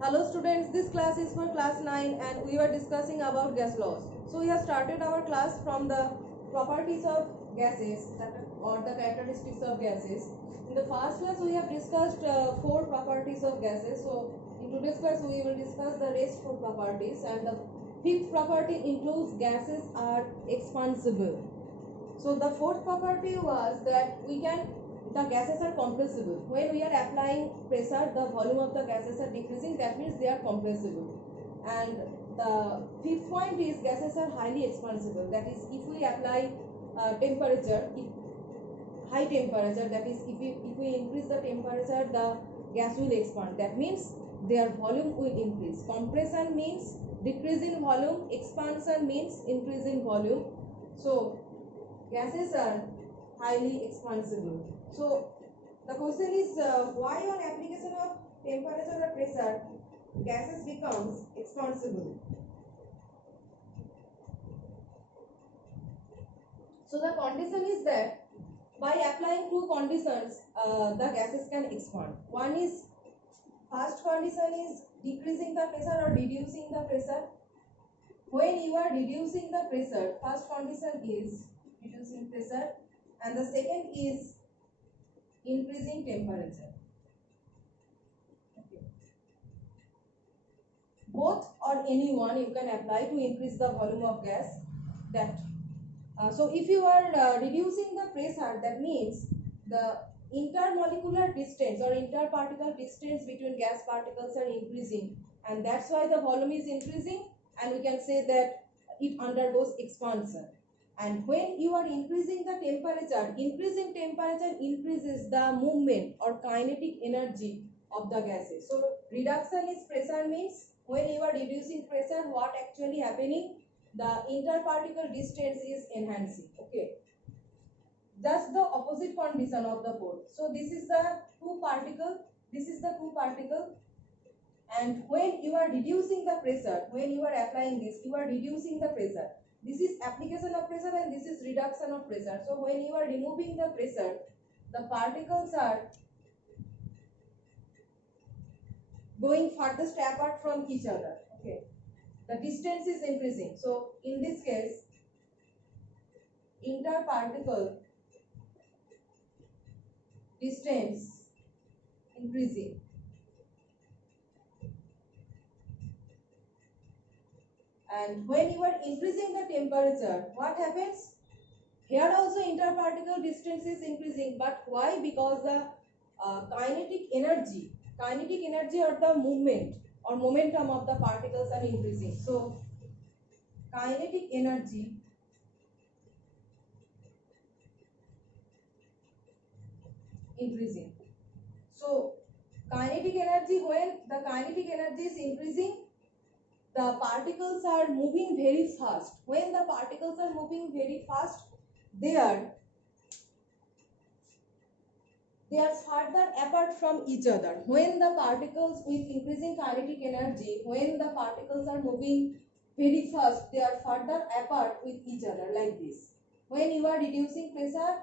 Hello students, this class is for class 9 and we were discussing about gas laws. So we have started our class from the properties of gases or the characteristics of gases. In the first class we have discussed 4 properties of gases. So in today's class we will discuss the rest 4 properties, and the 5th property includes gases are expansible. So the 4th property was that the gases are compressible. When we are applying pressure, the volume of the gases are decreasing. That means they are compressible. And the 5th point is gases are highly expansible. That is, if we apply temperature, high temperature, that is, if we increase the temperature, the gas will expand. That means their volume will increase. Compression means decrease in volume. Expansion means increase in volume. So gases are highly expansible. So the question is, why on application of temperature or pressure gases becomes expansible? So the condition is that by applying 2 conditions, the gases can expand. One is, first condition is decreasing the pressure or reducing the pressure. When you are reducing the pressure, first condition is reducing pressure, and the second is increasing temperature. Okay. Both or any one you can apply to increase the volume of gas. So if you are reducing the pressure, that means the intermolecular distance or interparticle distance between gas particles are increasing, and that's why the volume is increasing, and we can say that it undergoes expansion. And when you are increasing the temperature, increase in temperature increases the movement or kinetic energy of the gases. So reduction is pressure means when you are reducing pressure, what actually happening? The interparticle distance is enhancing. Okay. That's the opposite condition of the pole. So this is the two particle, this is the two particle, and when you are reducing the pressure, when you are applying this, you are reducing the pressure. This is application of pressure and this is reduction of pressure. So when you are removing the pressure, the particles are going farthest apart from each other. Okay, the distance is increasing. So in this case, interparticle distance increasing. And when you are increasing the temperature, what happens? Here also interparticle distance is increasing, but why? Because the kinetic energy or the movement or momentum of the particles are increasing. So kinetic energy increasing. So kinetic energy, when the kinetic energy is increasing, the particles are moving very fast. When the particles are moving very fast, they are further apart from each other. When the particles with increasing kinetic energy, when the particles are moving very fast, they are further apart with each other like this. When you are reducing pressure,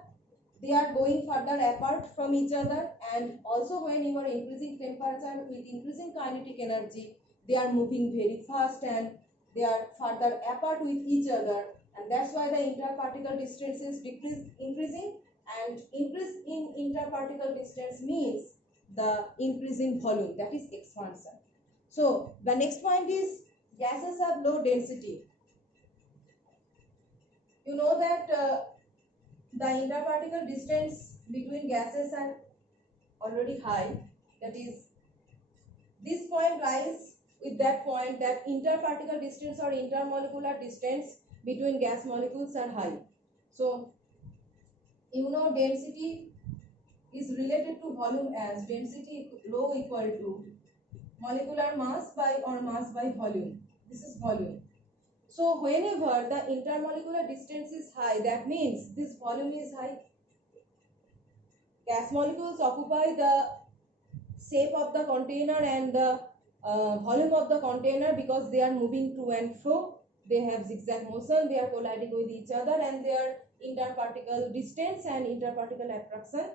they are going further apart from each other, and also when you are increasing temperature with increasing kinetic energy, they are moving very fast and they are further apart with each other, and that's why the interparticle distance is increasing, and increase in interparticle distance means the increase in volume, that is expansion. So the next point is gases have low density. You know that the interparticle distance between gases are already high, that is, this point lies with that point, that interparticle distance or intermolecular distance between gas molecules are high. So you know density is related to volume as density rho equal to molecular mass by or mass by volume. This is volume. So whenever the intermolecular distance is high, that means this volume is high. Gas molecules occupy the shape of the container and the volume of the container because they are moving to and fro. They have zigzag motion, they are colliding with each other, and their interparticle distance and interparticle attraction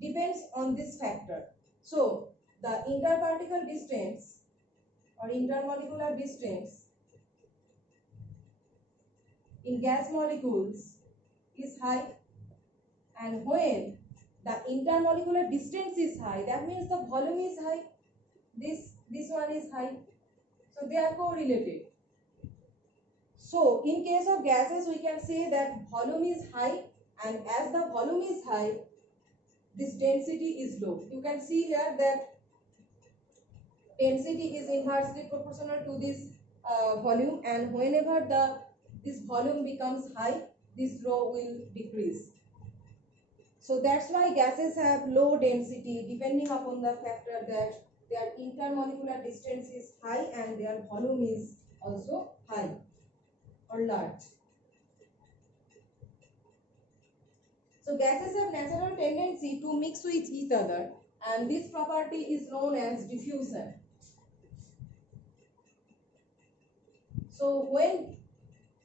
depends on this factor. So the interparticle distance or intermolecular distance in gas molecules is high, and when the intermolecular distance is high, that means the volume is high. This one is high, so they are correlated. So in case of gases, we can say that volume is high, and as the volume is high, this density is low. You can see here that density is inversely proportional to this volume, and whenever this volume becomes high, this rho will decrease. So that's why gases have low density depending upon the factor that their intermolecular distance is high and their volume is also high or large. So gases have natural tendency to mix with each other, and this property is known as diffusion. So when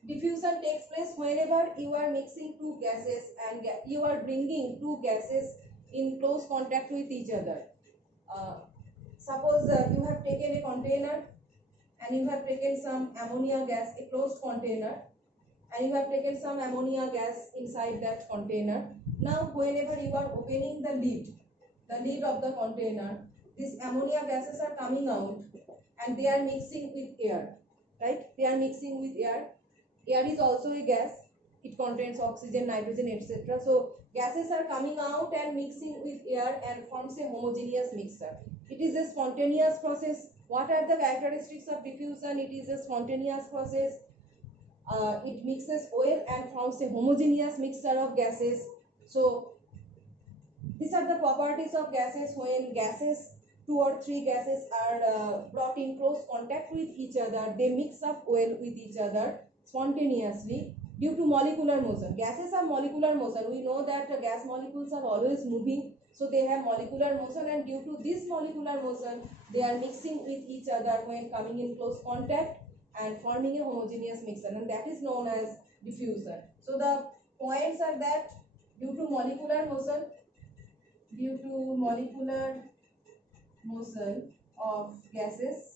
diffusion takes place, whenever you are mixing two gases and you are bringing two gases in close contact with each other. Suppose you have taken a container and you have taken some ammonia gas, a closed container, and you have taken some ammonia gas inside that container. Now whenever you are opening the lid of the container, these ammonia gases are coming out and they are mixing with air, right? They are mixing with air. Air is also a gas. It contains oxygen, nitrogen, etc. So gases are coming out and mixing with air and forms a homogeneous mixture. It is a spontaneous process. What are the characteristics of diffusion? It is a spontaneous process. It mixes well and forms a homogeneous mixture of gases. So these are the properties of gases. When gases, 2 or 3 gases are brought in close contact with each other, they mix up well with each other spontaneously due to molecular motion. Gases are molecular motion. We know that gas molecules are always moving, so they have molecular motion, and due to this molecular motion, they are mixing with each other when coming in close contact and forming a homogeneous mixture, and that is known as diffusion. So the points are that due to molecular motion of gases,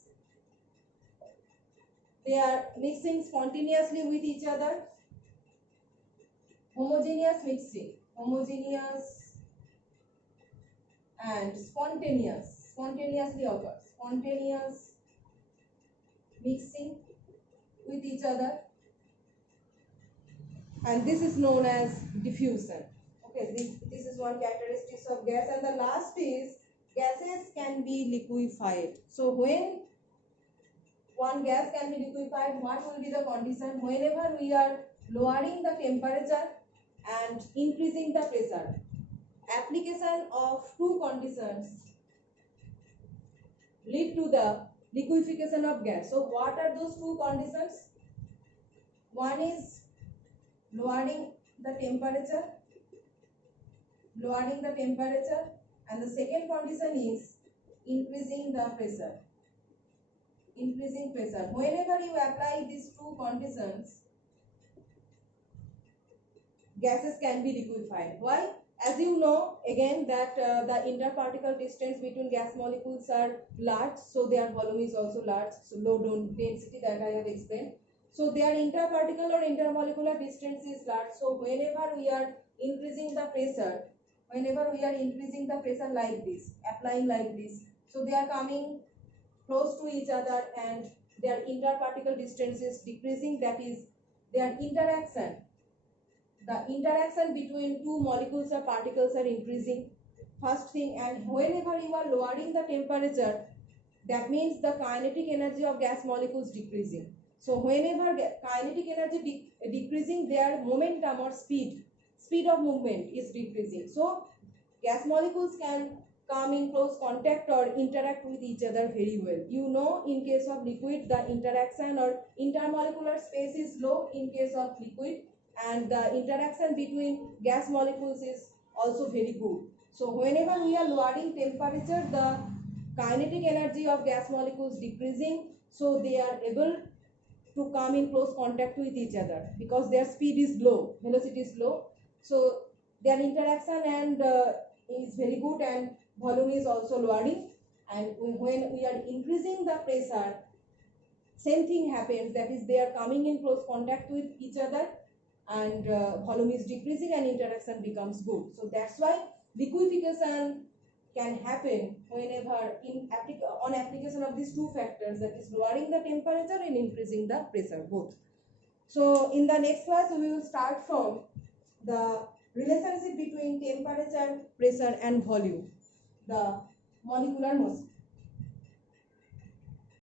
they are mixing spontaneously with each other. Homogeneous mixing, homogeneous and spontaneously occurs. Spontaneous mixing with each other, and this is known as diffusion. Okay, this is one characteristic of gas, and the last is gases can be liquefied. So when one gas can be liquefied, what will be the condition? Whenever we are lowering the temperature and increasing the pressure, application of two conditions lead to the liquefaction of gas. So what are those two conditions? One is lowering the temperature, and the second condition is increasing the pressure. Increasing pressure. Whenever you apply these two conditions, gases can be liquefied. Why? As you know, again, that the interparticle distance between gas molecules are large, so their volume is also large, so low density that I have explained. So their interparticle or intermolecular distance is large. So whenever we are increasing the pressure like this, applying like this, so they are coming close to each other and their interparticle distance is decreasing. That is their interaction. The interaction between two molecules or particles are increasing. First thing, and whenever you are lowering the temperature, that means the kinetic energy of gas molecules decreasing. So whenever kinetic energy decreasing, their momentum or speed of movement is decreasing. So gas molecules can come in close contact or interact with each other very well. You know, in case of liquid, the interaction or intermolecular space is low in case of liquid, and the interaction between gas molecules is also very good. So whenever we are lowering temperature, the kinetic energy of gas molecules decreasing, so they are able to come in close contact with each other because their speed is low, velocity is low. So their interaction and is very good, and volume is also lowering, and when we are increasing the pressure, same thing happens, that is they are coming in close contact with each other, and volume is decreasing and interaction becomes good. So that's why liquefaction can happen whenever on application of these two factors, that is lowering the temperature and increasing the pressure both. So in the next class we will start from the relationship between temperature, pressure and volume, the molecular motion.